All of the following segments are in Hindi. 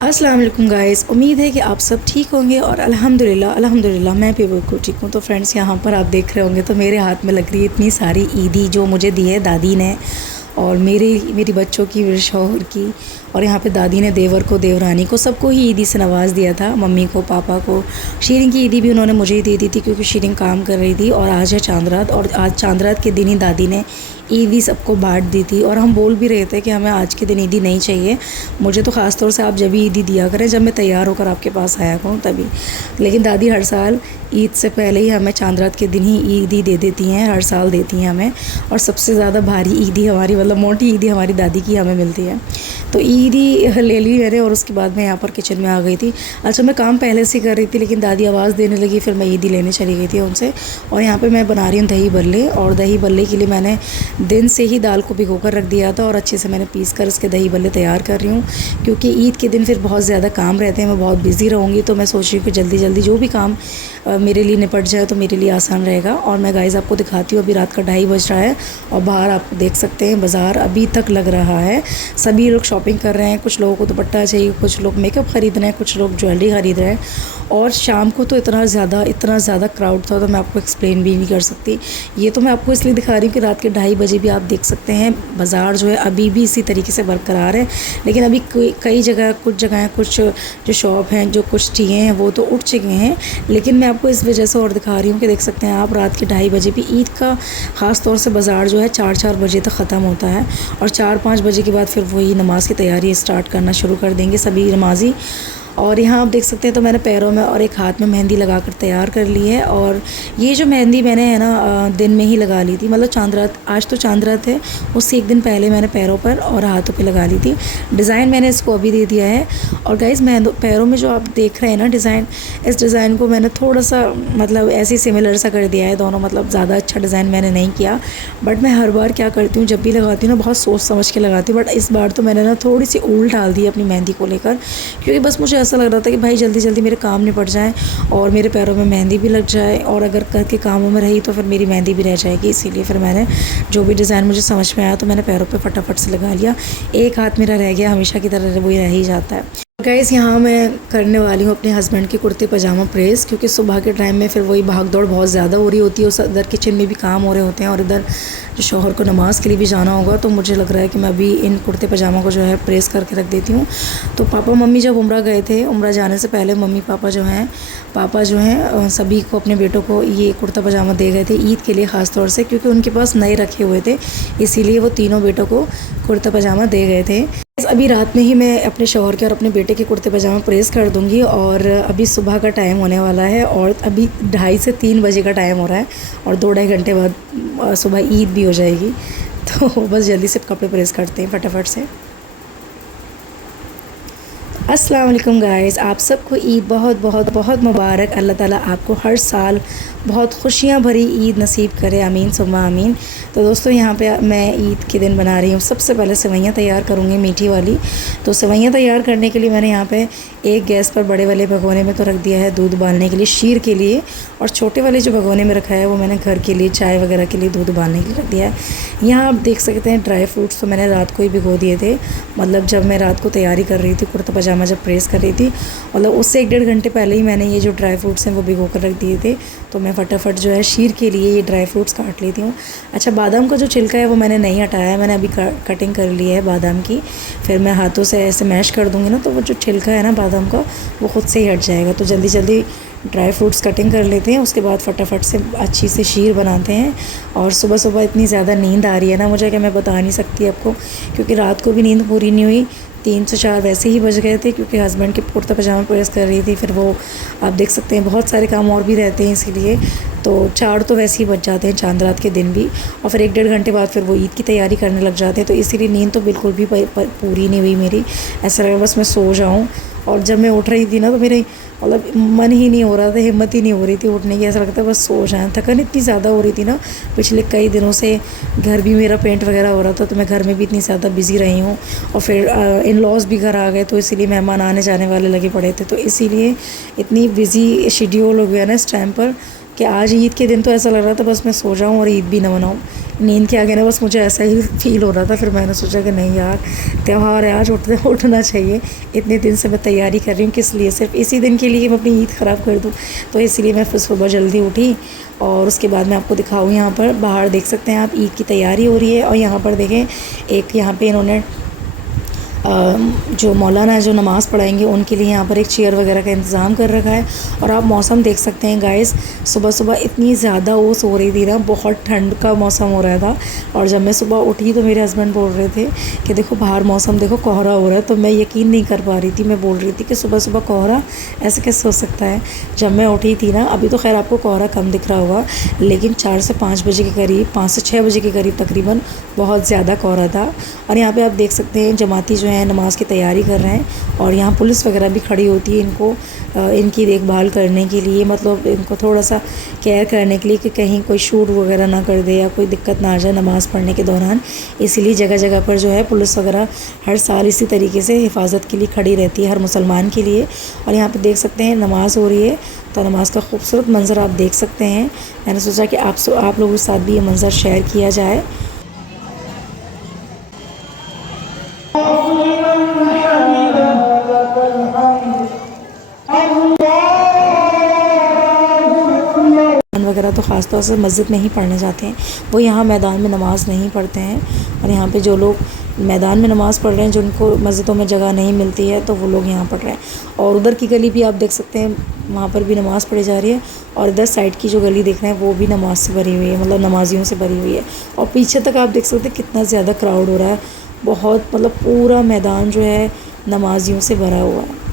अस्सलाम वालेकुम गाइस। उम्मीद है कि आप सब ठीक होंगे और अल्हम्दुलिल्लाह मैं भी बिल्कुल ठीक हूँ। तो फ्रेंड्स, यहाँ पर आप देख रहे होंगे तो मेरे हाथ में लग रही है इतनी सारी ईदी जो मुझे दी है दादी ने, और मेरी बच्चों की, मेरे शौहर की, और यहाँ पे दादी ने देवर को, देवरानी को, सबको ही ईदी से नवाज़ दिया था। मम्मी को, पापा को। शीरिन की ईदी भी उन्होंने मुझे ही दे दी थी क्योंकि शीरिन काम कर रही थी, और आज है चांद रात, और आज चांद रात के दिन ही दादी ने ईदी सबको बांट दी थी। और हम बोल भी रहे थे कि हमें आज के दिन ईदी नहीं चाहिए, मुझे तो ख़ास तौर से आप जब भी ईदी दिया करें जब मैं तैयार होकर आपके पास आया करूँ तभी। लेकिन दादी हर साल ईद से पहले ही हमें चांद रात के दिन ही ईदी दे देती हैं, हर साल देती हैं हमें। और सबसे ज़्यादा भारी ईदी हमारी, मतलब मोटी ईदी हमारी दादी की हमें मिलती है। तो ईदी ले ली मैंने, और उसके बाद मैं यहाँ पर किचन में आ गई थी। अच्छा, मैं काम पहले से कर रही थी लेकिन दादी आवाज़ देने लगी, फिर मैं ईदी लेने चली गई थी उनसे। और यहाँ पे मैं बना रही हूँ दही बल्ले, और दही बल्ले के लिए मैंने दिन से ही दाल को भिगो कर रख दिया था, और अच्छे से मैंने पीस कर इसके दही बल्ले तैयार कर रही हूँ। क्योंकि ईद के दिन फिर बहुत ज़्यादा काम रहते हैं, मैं बहुत बिज़ी रहूँगी, तो मैं सोच रही हूँ कि जल्दी जल्दी जो भी काम मेरे लिए निपट जाए तो मेरे लिए आसान रहेगा। और मैं गाइस आपको दिखाती हूँ, अभी रात का 2:30 बज रहा है और बाहर आप देख सकते हैं बाज़ार अभी तक लग रहा है। सभी लोग शॉपिंग कर रहे हैं, कुछ लोगों को दुपट्टा चाहिए, कुछ लोग मेकअप ख़रीद रहे हैं, कुछ लोग ज्वेलरी ख़रीद रहे हैं। और शाम को तो इतना ज़्यादा क्राउड था तो मैं आपको एक्सप्लेन भी नहीं कर सकती। ये तो मैं आपको इसलिए दिखा रही हूँ कि रात के 2:30 बजे भी आप देख सकते हैं बाज़ार जो है अभी भी इसी तरीके से बरकरार है। लेकिन अभी कई जगह, कुछ जगह, कुछ जो शॉप हैं, जो कुछ टीए हैं वो तो उठ चुके हैं। लेकिन मैं आपको इस वजह से और दिखा रही हूँ कि देख सकते हैं आप रात के 2:30 बजे भी ईद का ख़ास तौर से बाज़ार जो है 4-4 बजे तक ख़त्म होता है, और 4-5 बजे के बाद फिर वही नमाज़ की तैयारी स्टार्ट करना शुरू कर देंगे सभी नमाज़ी। और यहाँ आप देख सकते हैं तो मैंने पैरों में और एक हाथ में मेहंदी लगा कर तैयार कर ली है। और ये जो मेहंदी मैंने है ना दिन में ही लगा ली थी, मतलब चांद रात, आज तो चांद रात है, उससे एक दिन पहले मैंने पैरों पर और हाथों पे लगा ली थी। डिज़ाइन मैंने इसको अभी दे दिया है। और गाइस, पैरों में जो आप देख रहे हैं ना डिज़ाइन, इस डिज़ाइन को मैंने थोड़ा सा मतलब ऐसे ही सिमिलर सा कर दिया है दोनों, मतलब ज़्यादा अच्छा डिज़ाइन मैंने नहीं किया। बट मैं हर बार क्या करती हूँ, जब भी लगाती हूँ ना बहुत सोच समझ के लगाती हूँ। बट इस बार तो मैंने ना थोड़ी सी ऊल डाल दी अपनी मेहंदी को लेकर, क्योंकि बस मुझे ऐसा लग रहा था कि भाई जल्दी जल्दी मेरे काम निपट जाएँ और मेरे पैरों में मेहंदी भी लग जाए, और अगर घर के कामों में रही तो फिर मेरी मेहंदी भी रह जाएगी। इसीलिए फिर मैंने जो भी डिज़ाइन मुझे समझ में आया तो मैंने पैरों पे फटाफट से लगा लिया। एक हाथ मेरा रह गया, हमेशा की तरह वो रह ही जाता है। गाइस, यहाँ मैं करने वाली हूँ अपने हस्बैंड की कुर्ते पजामा प्रेस, क्योंकि सुबह के टाइम में फिर वही भाग दौड़ बहुत ज़्यादा हो रही होती है, उस इधर किचन में भी काम हो रहे होते हैं और इधर जो शौहर को नमाज़ के लिए भी जाना होगा। तो मुझे लग रहा है कि मैं अभी इन कुर्ते पजामा को जो है प्रेस करके रख देती हूँ। तो पापा मम्मी जब उम्रा गए थे, उम्रा जाने से पहले मम्मी पापा जो हैं सभी को, अपने बेटों को ये कुर्ता पजामा दे गए थे ईद के लिए ख़ास तौर से, क्योंकि उनके पास नए रखे हुए थे, इसीलिए वो तीनों बेटों को कुर्ता पजामा दे गए थे। अभी रात में ही मैं अपने शौहर के और अपने बेटे के कुर्ते पजामा प्रेस कर दूंगी, और अभी सुबह का टाइम होने वाला है, और अभी 2:30 से 3 बजे का टाइम हो रहा है, और 2-2.5 घंटे बाद सुबह ईद भी हो जाएगी। तो बस जल्दी से कपड़े प्रेस करते हैं फटाफट से। अस्सलाम वालेकुम गाइस, आप सबको ईद बहुत बहुत बहुत मुबारक। अल्लाह ताला आपको हर साल बहुत खुशियाँ भरी ईद नसीब करे, आमीन सुम्मा आमीन। तो दोस्तों, यहाँ पे मैं ईद के दिन बना रही हूँ, सबसे पहले सेवइयाँ तैयार करूँगी मीठी वाली। तो सेवइयाँ तैयार करने के लिए मैंने यहाँ पे एक गैस पर बड़े वाले भगोने में तो रख दिया है दूध उबालने के लिए, शीर के लिए, और छोटे वाले जो भगोने में रखा है वो मैंने घर के लिए, चाय वगैरह के लिए दूध उबालने के लिए रख दिया है। यहाँ आप देख सकते हैं ड्राई फ्रूट्स तो मैंने रात को ही भिगो दिए थे, मतलब जब मैं रात को तैयारी कर रही थी, कुर्ता पजामा जब प्रेस कर रही थी, मतलब उससे 1-1.5 घंटे पहले ही मैंने ये जो ड्राई फ्रूट्स हैं वो भिगो कर रख दिए थे। तो मैं फटाफट जो है शीर के लिए ये ड्राई फ्रूट्स काट लेती हूँ। अच्छा, बादाम का जो छिलका है वो मैंने नहीं हटाया है, मैंने अभी कटिंग कर ली है बादाम की। फिर मैं हाथों से ऐसे मैश कर दूँगी ना, तो वो जो छिलका है ना बादाम का वो ख़ुद से ही हट जाएगा। तो जल्दी जल्दी ड्राई फ्रूट्स कटिंग कर लेते हैं, उसके बाद फटाफट से अच्छी सी शीर बनाते हैं। और सुबह सुबह इतनी ज़्यादा नींद आ रही है ना मुझे कि मैं बता नहीं सकती आपको, क्योंकि रात को भी नींद पूरी नहीं हुई, 3 से 4 वैसे ही बज गए थे, क्योंकि हस्बैंड के कुर्ता पजामा प्रेस कर रही थी। फिर वो आप देख सकते हैं बहुत सारे काम और भी रहते हैं, इसीलिए तो 4 तो वैसे ही बच जाते हैं चांद रात के दिन भी। और फिर 1-1.5 घंटे बाद फिर वो ईद की तैयारी करने लग जाते हैं, तो इसीलिए नींद तो बिल्कुल भी पूरी नहीं हुई मेरी। ऐसा लगा बस मैं सो जाऊँ। और जब मैं उठ रही थी ना तो मेरे मतलब मन ही नहीं हो रहा था, हिम्मत ही नहीं हो रही थी उठने की, ऐसा लगता है बस सो जाएं। थकान इतनी ज़्यादा हो रही थी ना पिछले कई दिनों से, घर भी मेरा पेंट वगैरह हो रहा था, तो मैं घर में भी इतनी ज़्यादा बिज़ी रही हूँ। और फिर इन लॉज भी घर आ गए, तो इसीलिए मेहमान आने जाने वाले लगे पड़े थे, तो इसीलिए इतनी बिज़ी शेड्यूल हो गया ना इस टाइम पर कि आज ईद के दिन तो ऐसा लग रहा था बस मैं सो जाऊँ और ईद भी ना मनाऊँ। नींद के आगे ना बस मुझे ऐसा ही फ़ील हो रहा था। फिर मैंने सोचा कि नहीं यार, त्यौहार है आज, उठना चाहिए। इतने दिन से मैं तैयारी कर रही हूँ, किस लिए? सिर्फ इसी दिन के लिए कि मैं अपनी ईद ख़राब कर दूँ। तो इसीलिए मैं फिर सुबह जल्दी उठी और उसके बाद मैं आपको दिखाऊँ। यहाँ पर बाहर देख सकते हैं आप, ईद की तैयारी हो रही है। और यहाँ पर देखें, एक यहाँ पे इन्होंने जो मौलाना जो नमाज़ पढ़ाएंगे उनके लिए यहाँ पर एक चेयर वगैरह का इंतज़ाम कर रखा है। और आप मौसम देख सकते हैं गाइस, सुबह सुबह इतनी ज़्यादा ओस हो रही थी ना, बहुत ठंड का मौसम हो रहा था। और जब मैं सुबह उठी तो मेरे हस्बैंड बोल रहे थे कि देखो बाहर मौसम देखो, कोहरा हो रहा है। तो मैं यकीन नहीं कर पा रही थी, मैं बोल रही थी कि सुबह सुबह कोहरा, ऐसे कैसे हो सकता है? जब मैं उठी थी ना, अभी तो खैर आपको कोहरा कम दिख रहा होगा, लेकिन 4 से 5 बजे के करीब, 5 से 6 बजे के करीब तकरीबन बहुत ज़्यादा कोहरा था। और यहाँ पे आप देख सकते हैं जमाती जो है नमाज़ की तैयारी कर रहे हैं। और यहाँ पुलिस वगैरह भी खड़ी होती है इनको इनकी देखभाल करने के लिए, मतलब इनको थोड़ा सा केयर करने के लिए कि कहीं कोई शूट वगैरह ना कर दे या कोई दिक्कत ना आ जाए नमाज़ पढ़ने के दौरान। इसीलिए जगह जगह पर जो है पुलिस वगैरह हर साल इसी तरीके से हिफाजत के लिए खड़ी रहती है, हर मुसलमान के लिए। और यहाँ पे देख सकते हैं नमाज़ हो रही है, तो नमाज़ का खूबसूरत मंज़र आप देख सकते हैं। मैंने सोचा कि आप लोगों के साथ भी ये मंज़र शेयर किया जाए। वगैरह तो ख़ास तौर से मस्जिद में ही पढ़ने जाते हैं, वो यहाँ मैदान में नमाज़ नहीं पढ़ते हैं। और यहाँ पे जो लोग मैदान में नमाज़ पढ़ रहे हैं, जिनको मस्जिदों में जगह नहीं मिलती है, तो वो लोग यहाँ पढ़ रहे हैं। और उधर की गली भी आप देख सकते हैं, वहाँ पर भी नमाज़ पढ़ी जा रही है। और इधर साइड की जो गली देख रहे हैं वो भी नमाज से भरी हुई है, मतलब नमाजियों से भरी हुई है। और पीछे तक आप देख सकते हैं कितना ज़्यादा क्राउड हो रहा है, बहुत, मतलब पूरा मैदान जो है नमाजियों से भरा हुआ है।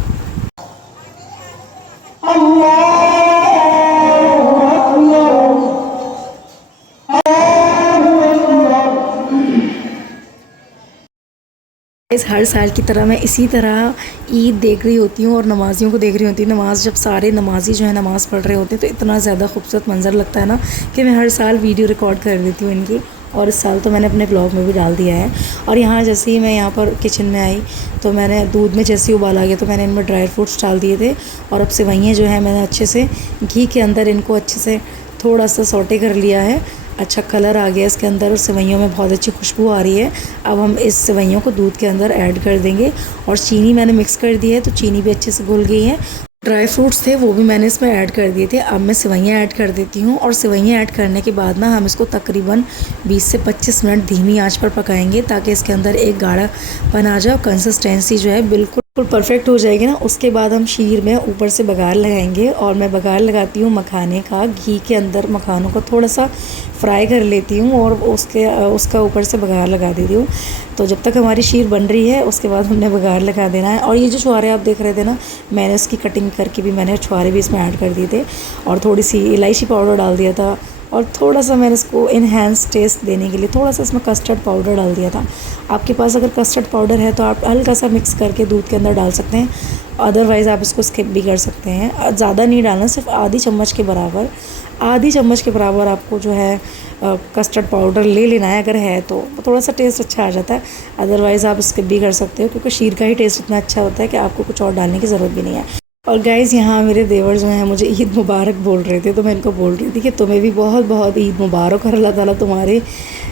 हर साल की तरह मैं इसी तरह ईद देख रही होती हूँ और नमाज़ियों को देख रही होती हूँ। नमाज़ जब सारे नमाज़ी जो है नमाज़ पढ़ रहे होते हैं तो इतना ज़्यादा खूबसूरत मंज़र लगता है ना कि मैं हर साल वीडियो रिकॉर्ड कर लेती हूँ इनकी। और इस साल तो मैंने अपने ब्लॉग में भी डाल दिया है। और यहाँ जैसे ही मैं यहाँ पर किचन में आई तो मैंने दूध में जैसे ही उबाल आ गया तो मैंने इनमें ड्राई फ्रूट्स डाल दिए थे। और अब सेवइयाँ जो है मैंने अच्छे से घी के अंदर इनको अच्छे से थोड़ा सा सौटे कर लिया है। अच्छा कलर आ गया इसके अंदर और सेवइयों में बहुत अच्छी खुशबू आ रही है। अब हम इस सेवइयों को दूध के अंदर ऐड कर देंगे। और चीनी मैंने मिक्स कर दी है, तो चीनी भी अच्छे से घुल गई है। ड्राई फ्रूट्स थे वो भी मैंने इसमें ऐड कर दिए थे। अब मैं सेवइयाँ ऐड कर देती हूँ। और सेवइयाँ ऐड करने के बाद ना हम इसको तकरीबन 20 से 25 मिनट धीमी आंच पर पकाएंगे, ताकि इसके अंदर एक गाढ़ापन आ जाए, कंसिस्टेंसी जो है बिल्कुल परफेक्ट हो जाएगी ना। उसके बाद हम शीर में ऊपर से बघार लगाएंगे। और मैं बघार लगाती हूँ मखाने का, घी के अंदर मखानों को थोड़ा सा फ्राई कर लेती हूँ और उसका ऊपर से बघार लगा देती हूँ। तो जब तक हमारी शीर बन रही है उसके बाद हमने बघार लगा देना है। और ये जो छुहारे आप देख रहे थे ना, मैंने इसकी कटिंग करके भी मैंने छुहारे भी इसमें ऐड कर दिए थे। और थोड़ी सी इलायची पाउडर डाल दिया था। और थोड़ा सा मैंने इसको इन्हेंस टेस्ट देने के लिए थोड़ा सा इसमें कस्टर्ड पाउडर डाल दिया था। आपके पास अगर कस्टर्ड पाउडर है तो आप हल्का सा मिक्स करके दूध के अंदर डाल सकते हैं, अदरवाइज़ आप इसको स्किप भी कर सकते हैं। ज़्यादा नहीं डालना, सिर्फ आधी चम्मच के बराबर आपको जो है कस्टर्ड पाउडर ले लेना है। अगर है तो थोड़ा सा टेस्ट अच्छा आ जाता है, अदरवाइज़ आप स्किप भी कर सकते हो, क्योंकि शीर का ही टेस्ट इतना अच्छा होता है कि आपको कुछ और डालने की ज़रूरत भी नहीं है। और गाइज़ यहाँ मेरे देवर जो हैं मुझे ईद मुबारक बोल रहे थे, तो मैं इनको बोल रही थी कि तुम्हें भी बहुत बहुत ईद मुबारक, और अल्लाह ताला तुम्हारे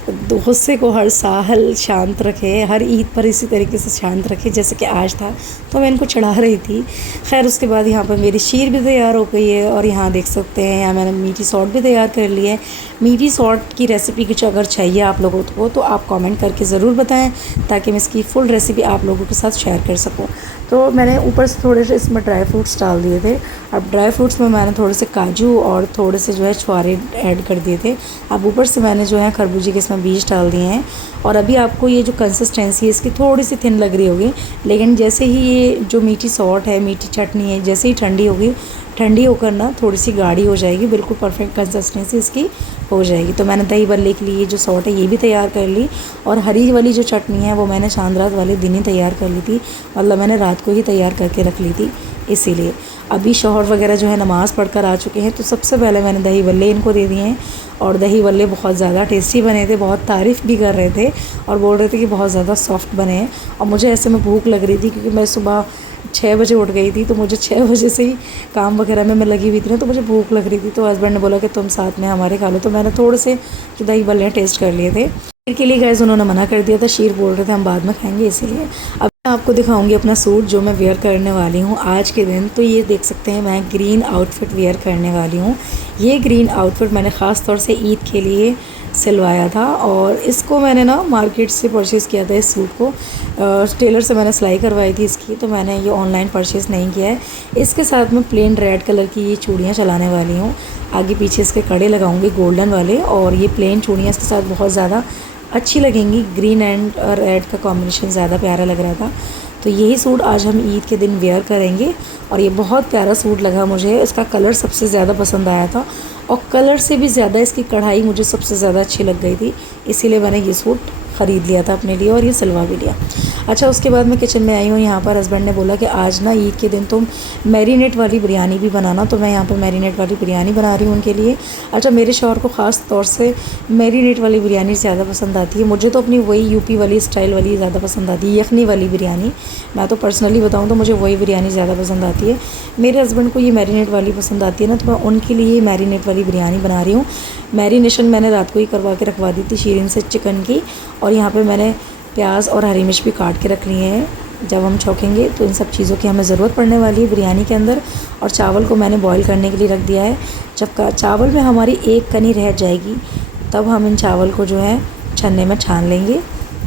गुस्से को हर साल शांत रखे, हर ईद पर इसी तरीके से शांत रखे जैसे कि आज था। तो मैं इनको चढ़ा रही थी। खैर उसके बाद यहाँ पर मेरी शीर भी तैयार हो गई है। और यहाँ देख सकते हैं यहाँ मैंने मीठी सॉल्ट भी तैयार कर ली है। मीठी सॉल्ट की रेसिपी कुछ अगर चाहिए आप लोगों को तो आप कमेंट करके ज़रूर बताएं, ताकि मैं इसकी फुल रेसिपी आप लोगों के साथ शेयर कर सकूँ। तो मैंने ऊपर से थोड़े से इसमें ड्राई फ्रूट्स डाल दिए थे। अब ड्राई फ्रूट्स में मैंने थोड़े से काजू और थोड़े से जो है छुहारे ऐड कर दिए थे। अब ऊपर से मैंने जो है खरबूजे के इसमें बीज डाल दिए हैं। और अभी आपको ये जो कंसिस्टेंसी है इसकी थोड़ी सी थिन लग रही होगी, लेकिन जैसे ही ये जो मीठी सॉल्ट है, मीठी चटनी है, जैसे ही ठंडी होगी, ठंडी होकर ना थोड़ी सी गाढ़ी हो जाएगी, बिल्कुल परफेक्ट कंसिस्टेंसी इसकी हो जाएगी। तो मैंने दही बल्ले के लिए जो सॉल्ट है ये भी तैयार कर ली। और हरी वाली जो चटनी है वो मैंने चांद रात वाले दिन ही तैयार कर ली थी, मतलब मैंने रात को ही तैयार करके रख ली थी। इसीलिए अभी शौहर वगैरह जो है नमाज़ पढ़कर आ चुके हैं, तो सबसे पहले मैंने दही बल्ले इनको दे दिए हैं। और दही बल्ले बहुत ज़्यादा टेस्टी बने थे, बहुत तारीफ़ भी कर रहे थे और बोल रहे थे कि बहुत ज़्यादा सॉफ्ट बने हैं। और मुझे ऐसे में भूख लग रही थी, क्योंकि मैं सुबह 6 बजे उठ गई थी, तो मुझे 6 बजे से ही काम वगैरह में मैं लगी हुई थी ना, तो मुझे भूख लग रही थी। तो हस्बैंड ने बोला कि तुम साथ में हमारे खा लो, तो मैंने थोड़े से जो दही बल्ले टेस्ट कर लिए थे। शीर के लिए गैस उन्होंने मना कर दिया था, शीर बोल रहे थे हम बाद में खाएंगे, इसीलिए। अब मैं आपको दिखाऊंगी अपना सूट जो मैं वेयर करने वाली हूँ आज के दिन। तो ये देख सकते हैं, मैं ग्रीन आउटफिट वेयर करने वाली हूँ। ये ग्रीन आउटफिट मैंने ख़ास तौर से ईद के लिए सिलवाया था, और इसको मैंने ना मार्केट से परचेज़ किया था। इस सूट को टेलर से मैंने सिलाई करवाई थी इसकी, तो मैंने ये ऑनलाइन परचेज़ नहीं किया है। इसके साथ मैं प्लेन रेड कलर की ये चूड़ियाँ चलाने वाली हूँ। आगे पीछे इसके कड़े लगाऊंगी गोल्डन वाले, और ये प्लेन चूड़ियाँ इसके साथ बहुत ज़्यादा अच्छी लगेंगी। ग्रीन एंड रेड का कॉम्बिनेशन ज़्यादा प्यारा लग रहा था। तो यही सूट आज हम ईद के दिन वेयर करेंगे, और ये बहुत प्यारा सूट लगा मुझे। इसका कलर सबसे ज़्यादा पसंद आया था, और कलर से भी ज़्यादा इसकी कढ़ाई मुझे सबसे ज़्यादा अच्छी लग गई थी, इसीलिए मैंने ये सूट ख़रीद लिया था अपने लिए, और ये सिलवा भी लिया। अच्छा, उसके बाद मैं किचन में आई हूँ। यहाँ पर हस्बैंड ने बोला कि आज ना ईद के दिन तुम मैरिनेट वाली बिरयानी भी बनाना, तो मैं यहाँ पर मैरिनेट वाली बिरयानी बना रही हूँ उनके लिए। अच्छा, मेरे शौहर को ख़ास तौर से मैरिनेट वाली बिरयानी ज़्यादा पसंद आती है। मुझे तो अपनी वही यूपी वाली स्टाइल वाली ज़्यादा पसंद आती है, यखनी वाली बिरयानी। मैं तो पर्सनली बताऊँ तो मुझे वही बिरयानी ज़्यादा पसंद आती है। मेरे हस्बैंड को ये मैरिनेट वाली पसंद आती है ना, तो मैं उनके लिए मैरिनेट वाली बिरयानी बना रही हूँ। मैरिनेशन मैंने रात को ही करवा के रखवा दी थी शीरीन से चिकन की, और यहाँ पे मैंने प्याज और हरी मिर्च भी काट के रख लिए हैं। जब हम छौंकेंगे तो इन सब चीज़ों की हमें ज़रूरत पड़ने वाली है बिरयानी के अंदर। और चावल को मैंने बॉईल करने के लिए रख दिया है। जब चावल में हमारी एक कनी रह जाएगी, तब हम इन चावल को जो है छन्ने में छान लेंगे।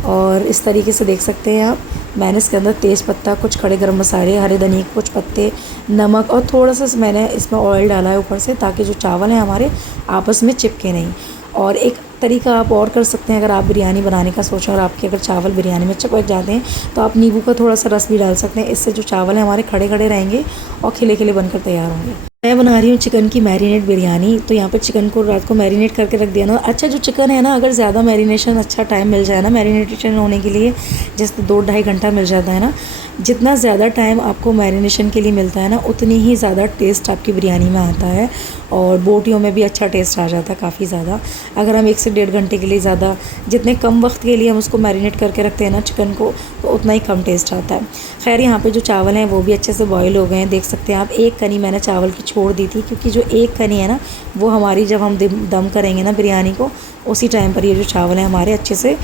और इस तरीके से देख सकते हैं आप, मैंने इसके अंदर तेज़पत्ता, कुछ खड़े गरम मसाले, हरे धनिया के कुछ पत्ते, नमक, और थोड़ा सा मैंने इसमें ऑयल डाला है ऊपर से, ताकि जो चावल हैं हमारे आपस में चिपके नहीं। और एक तरीका आप और कर सकते हैं, अगर आप बिरयानी बनाने का सोचें और आपके अगर चावल बिरयानी में चिपक जाते हैं, तो आप नींबू का थोड़ा सा रस भी डाल सकते हैं। इससे जो चावल हैं हमारे खड़े खड़े रहेंगे और खिले खिले बनकर तैयार होंगे। मैं बना रही हूँ चिकन की मैरिनेट बिरयानी। तो यहाँ पर चिकन को रात को मैरिनेट करके रख दिया ना। अच्छा, जो चिकन है ना, अगर ज़्यादा मैरिनेशन अच्छा टाइम मिल जाए ना मैरिनेशन होने के लिए, जैसे 2-2.5 घंटा मिल जाता है ना, जितना ज़्यादा टाइम आपको मैरिनेशन के लिए मिलता है ना, उतनी ही ज़्यादा टेस्ट आपकी बिरयानी में आता है, और बोटियों में भी अच्छा टेस्ट आ जाता है काफ़ी ज़्यादा। अगर हम 1 से 1.5 घंटे के लिए ज़्यादा, जितने कम वक्त के लिए हम उसको मैरिनेट करके रखते हैं ना चिकन को, तो उतना ही कम टेस्ट आता है। खैर, यहाँ पे जो चावल हैं वो भी अच्छे से बॉईल हो गए हैं, देख सकते हैं आप। एक कनी मैंने चावल की छोड़ दी थी, क्योंकि जो एक कनी है ना, वो हमारी जब हम दम करेंगे ना बिरयानी को, उसी टाइम पर ये जो चावल हैं हमारे अच्छे से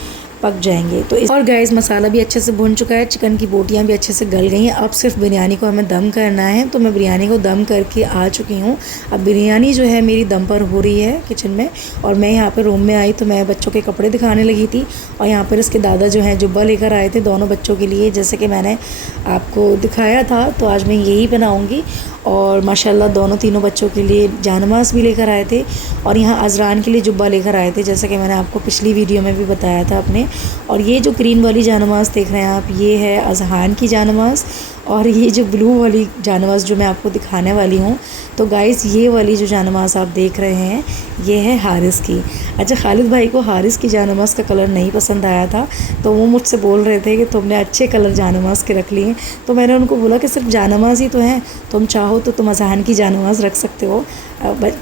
पक जाएंगे। तो और गैस मसाला भी अच्छे से भुन चुका है, चिकन की बोटियां भी अच्छे से गल गई हैं। अब सिर्फ बिरयानी को हमें दम करना है। तो मैं बिरयानी को दम करके आ चुकी हूँ। अब बिरयानी जो है मेरी दम पर हो रही है किचन में, और मैं यहाँ पर रूम में आई तो मैं बच्चों के कपड़े दिखाने लगी थी। और यहाँ पर इसके दादा जो हैं जुब्बा लेकर आए थे दोनों बच्चों के लिए, जैसे कि मैंने आपको दिखाया था। तो आज मैं यही बनाऊँगी। और माशाल्लाह दोनों तीनों बच्चों के लिए जानमाज़ भी लेकर आए थे, और यहाँ अजरान के लिए जुब्बा लेकर आए थे, जैसे कि मैंने आपको पिछली वीडियो में भी बताया था अपने। और ये जो ग्रीन वाली जानमाज़ देख रहे हैं आप, ये है अजहान की जानमाज़। और ये जो ब्लू वाली जानमाज़ जो मैं आपको दिखाने वाली हूँ, तो गाइस ये वाली जो जानमाज़ आप देख रहे हैं, ये है हारिस की। अच्छा, खालिद भाई को हारिस की जानमाज़ का कलर नहीं पसंद आया था, तो वो मुझसे बोल रहे थे कि तुमने अच्छे कलर जानमाज़ के रख लिए। तो मैंने उनको बोला कि सिर्फ जानमाज़ ही तो हैं, तुम चाहो तो तुम अजहान की जानमाज़ रख सकते हो,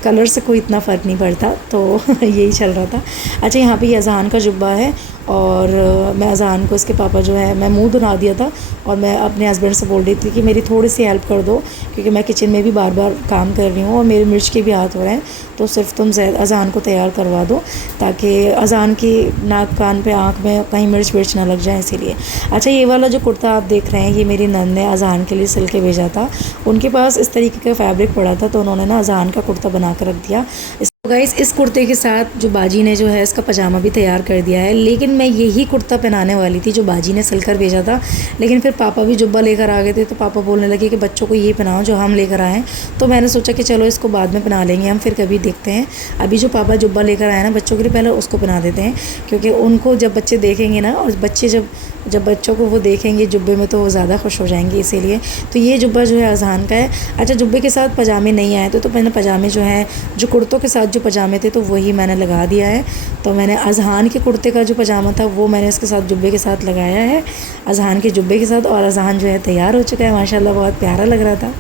कलर से कोई इतना फ़र्क नहीं पड़ता। तो यही चल रहा था। अच्छा, यहाँ पे ये अजहान का जुब्बा है, और मैं अजहान को, इसके पापा जो है, मैं मुंह धुला दिया था, और मैं अपने हस्बैंड से बोल रही थी कि मेरी थोड़ी सी हेल्प कर दो, क्योंकि मैं किचन में भी बार बार काम कर रही हूँ, और मेरे मिर्च के भी हाथ हो रहे हैं। तो सिर्फ तुम अजहान को तैयार करवा दो, ताकि अजहान की नाक, कान पे, आँख में कहीं मिर्च विर्च ना लग जाए, इसीलिए। अच्छा, ये वाला जो कुर्ता आप देख रहे हैं, ये मेरी नंद ने अजहान के लिए सिल के भेजा था। उनके पास इस तरीके का फैब्रिक पड़ा था, तो उन्होंने ना अजहान का कुर्ता बना कर रख दिया। गाइस, इस कुर्ते के साथ जो बाजी ने जो है इसका पजामा भी तैयार कर दिया है। लेकिन मैं यही कुर्ता पहनाने वाली थी जो बाजी ने सिलकर भेजा था, लेकिन फिर पापा भी जुब्बा लेकर आ गए थे, तो पापा बोलने लगे कि बच्चों को ये पहनाओ जो हम लेकर आए। तो मैंने सोचा कि चलो इसको बाद में पहना लेंगे, हम फिर कभी देखते हैं। अभी जो पापा जुब्बा लेकर आए ना बच्चों के लिए, पहले उसको पहना देते हैं, क्योंकि उनको जब बच्चे देखेंगे ना, और बच्चे जब बच्चों को वो देखेंगे जुब्बे में, तो वो ज़्यादा खुश हो जाएंगे, इसीलिए। तो ये जुब्बा जो है अजहान का है। अच्छा, जुब्बे के साथ पजामे नहीं आए तो मैंने पजामे जो हैं, जो कुर्तों के साथ जो पजामे थे, तो वही मैंने लगा दिया है। तो मैंने अजहान के कुर्ते का जो पजामा था वो मैंने इसके साथ जुब्बे के साथ लगाया है, अजहान के जुब्बे के साथ। और अजहान जो है तैयार हो चुका है, माशाल्लाह बहुत प्यारा लग रहा था।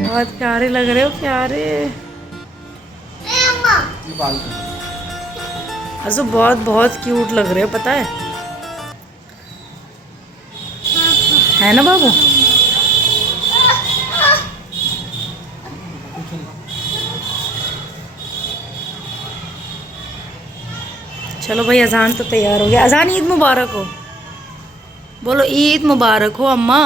बहुत प्यारे लग रहे हो, प्यारे। असो बहुत बहुत क्यूट लग रहे हो, पता है। है ना बाबू। चलो भाई, अजान तो तैयार हो गया। अजान, ईद मुबारक हो। बोलो ईद मुबारक हो अम्मा।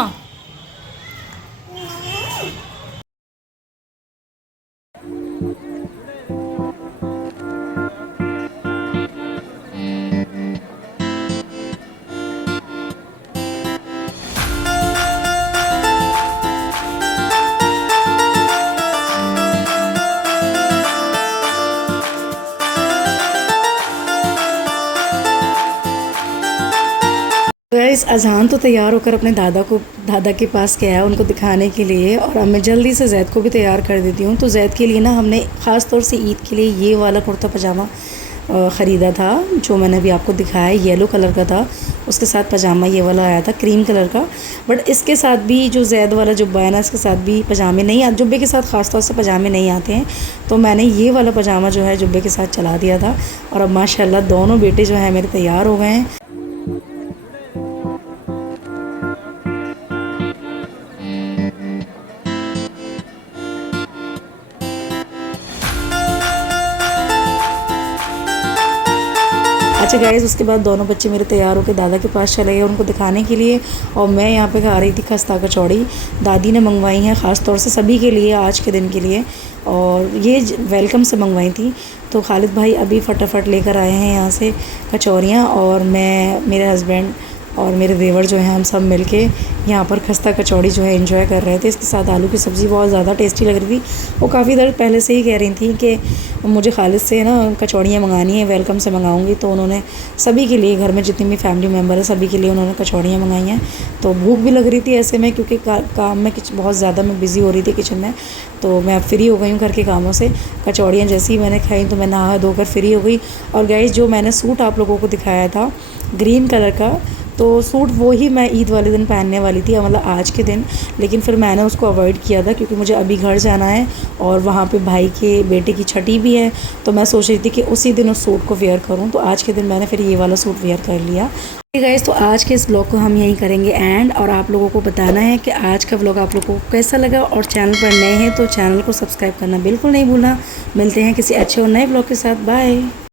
गाइस, अज़ान तो तैयार होकर अपने दादा के पास गया उनको दिखाने के लिए, और अब मैं जल्दी से जैद को भी तैयार कर देती हूँ। तो जैद के लिए ना हमने ख़ास तौर से ईद के लिए ये वाला कुर्ता पजामा ख़रीदा था, जो मैंने अभी आपको दिखाया है, येलो कलर का था। उसके साथ पजामा ये वाला आया था क्रीम कलर का। बट इसके साथ भी जो जैद वाला जुब्बा है ना, इसके साथ भी पजामे नहीं आते, जुब्बे के साथ ख़ास तौर से पजामे नहीं आते हैं। तो मैंने ये वाला पजामा जो है जुब्बे के साथ चला दिया था, और अब माशाल्लाह दोनों बेटे जो हैं मेरे तैयार हो गए हैं। अच्छा गाइस, उसके बाद दोनों बच्चे मेरे तैयार होकर दादा के पास चले गए उनको दिखाने के लिए, और मैं यहाँ पे खा रही थी खस्ता कचौड़ी। दादी ने मंगवाई हैं ख़ास तौर से सभी के लिए आज के दिन के लिए, और ये वेलकम से मंगवाई थी। तो खालिद भाई अभी फटाफट लेकर आए हैं यहाँ से कचौरियाँ, और मैं, मेरे हस्बैंड और मेरे देवर जो हैं, हम सब मिलके यहाँ पर खस्ता कचौड़ी जो है एंजॉय कर रहे थे। इसके साथ आलू की सब्ज़ी बहुत ज़्यादा टेस्टी लग रही थी। वो काफ़ी देर पहले से ही कह रही थी कि मुझे खालिद से ना कचौड़ियाँ मंगानी है, वेलकम से मंगाऊंगी। तो उन्होंने सभी के लिए, घर में जितनी भी फैमिली मेम्बर है सभी के लिए उन्होंने कचौड़ियाँ मंगाई हैं। तो भूख भी लग रही थी ऐसे में, क्योंकि काम में बहुत ज़्यादा मैं बिज़ी हो रही थी किचन में। तो मैं फ्री हो गई हूँ घर के कामों से। कचौड़ियाँ जैसे ही मैंने खाई तो मैं नहा धोकर फ्री हो गई। और गाइस, जो मैंने सूट आप लोगों को दिखाया था ग्रीन कलर का, तो सूट वो ही मैं ईद वाले दिन पहनने वाली थी, मतलब आज के दिन। लेकिन फिर मैंने उसको अवॉइड किया था, क्योंकि मुझे अभी घर जाना है और वहाँ पे भाई के बेटे की छठी भी है। तो मैं सोच रही थी कि उसी दिन उस सूट को वेयर करूँ, तो आज के दिन मैंने फिर ये वाला सूट वेयर कर लिया। गाइस, तो आज के इस ब्लॉग को हम यहीं करेंगे एंड, और आप लोगों को बताना है कि आज का ब्लॉग आप लोगों को कैसा लगा। और चैनल पर नए हैं तो चैनल को सब्सक्राइब करना बिल्कुल नहीं भूलना। मिलते हैं किसी अच्छे और नए ब्लॉग के साथ। बाय।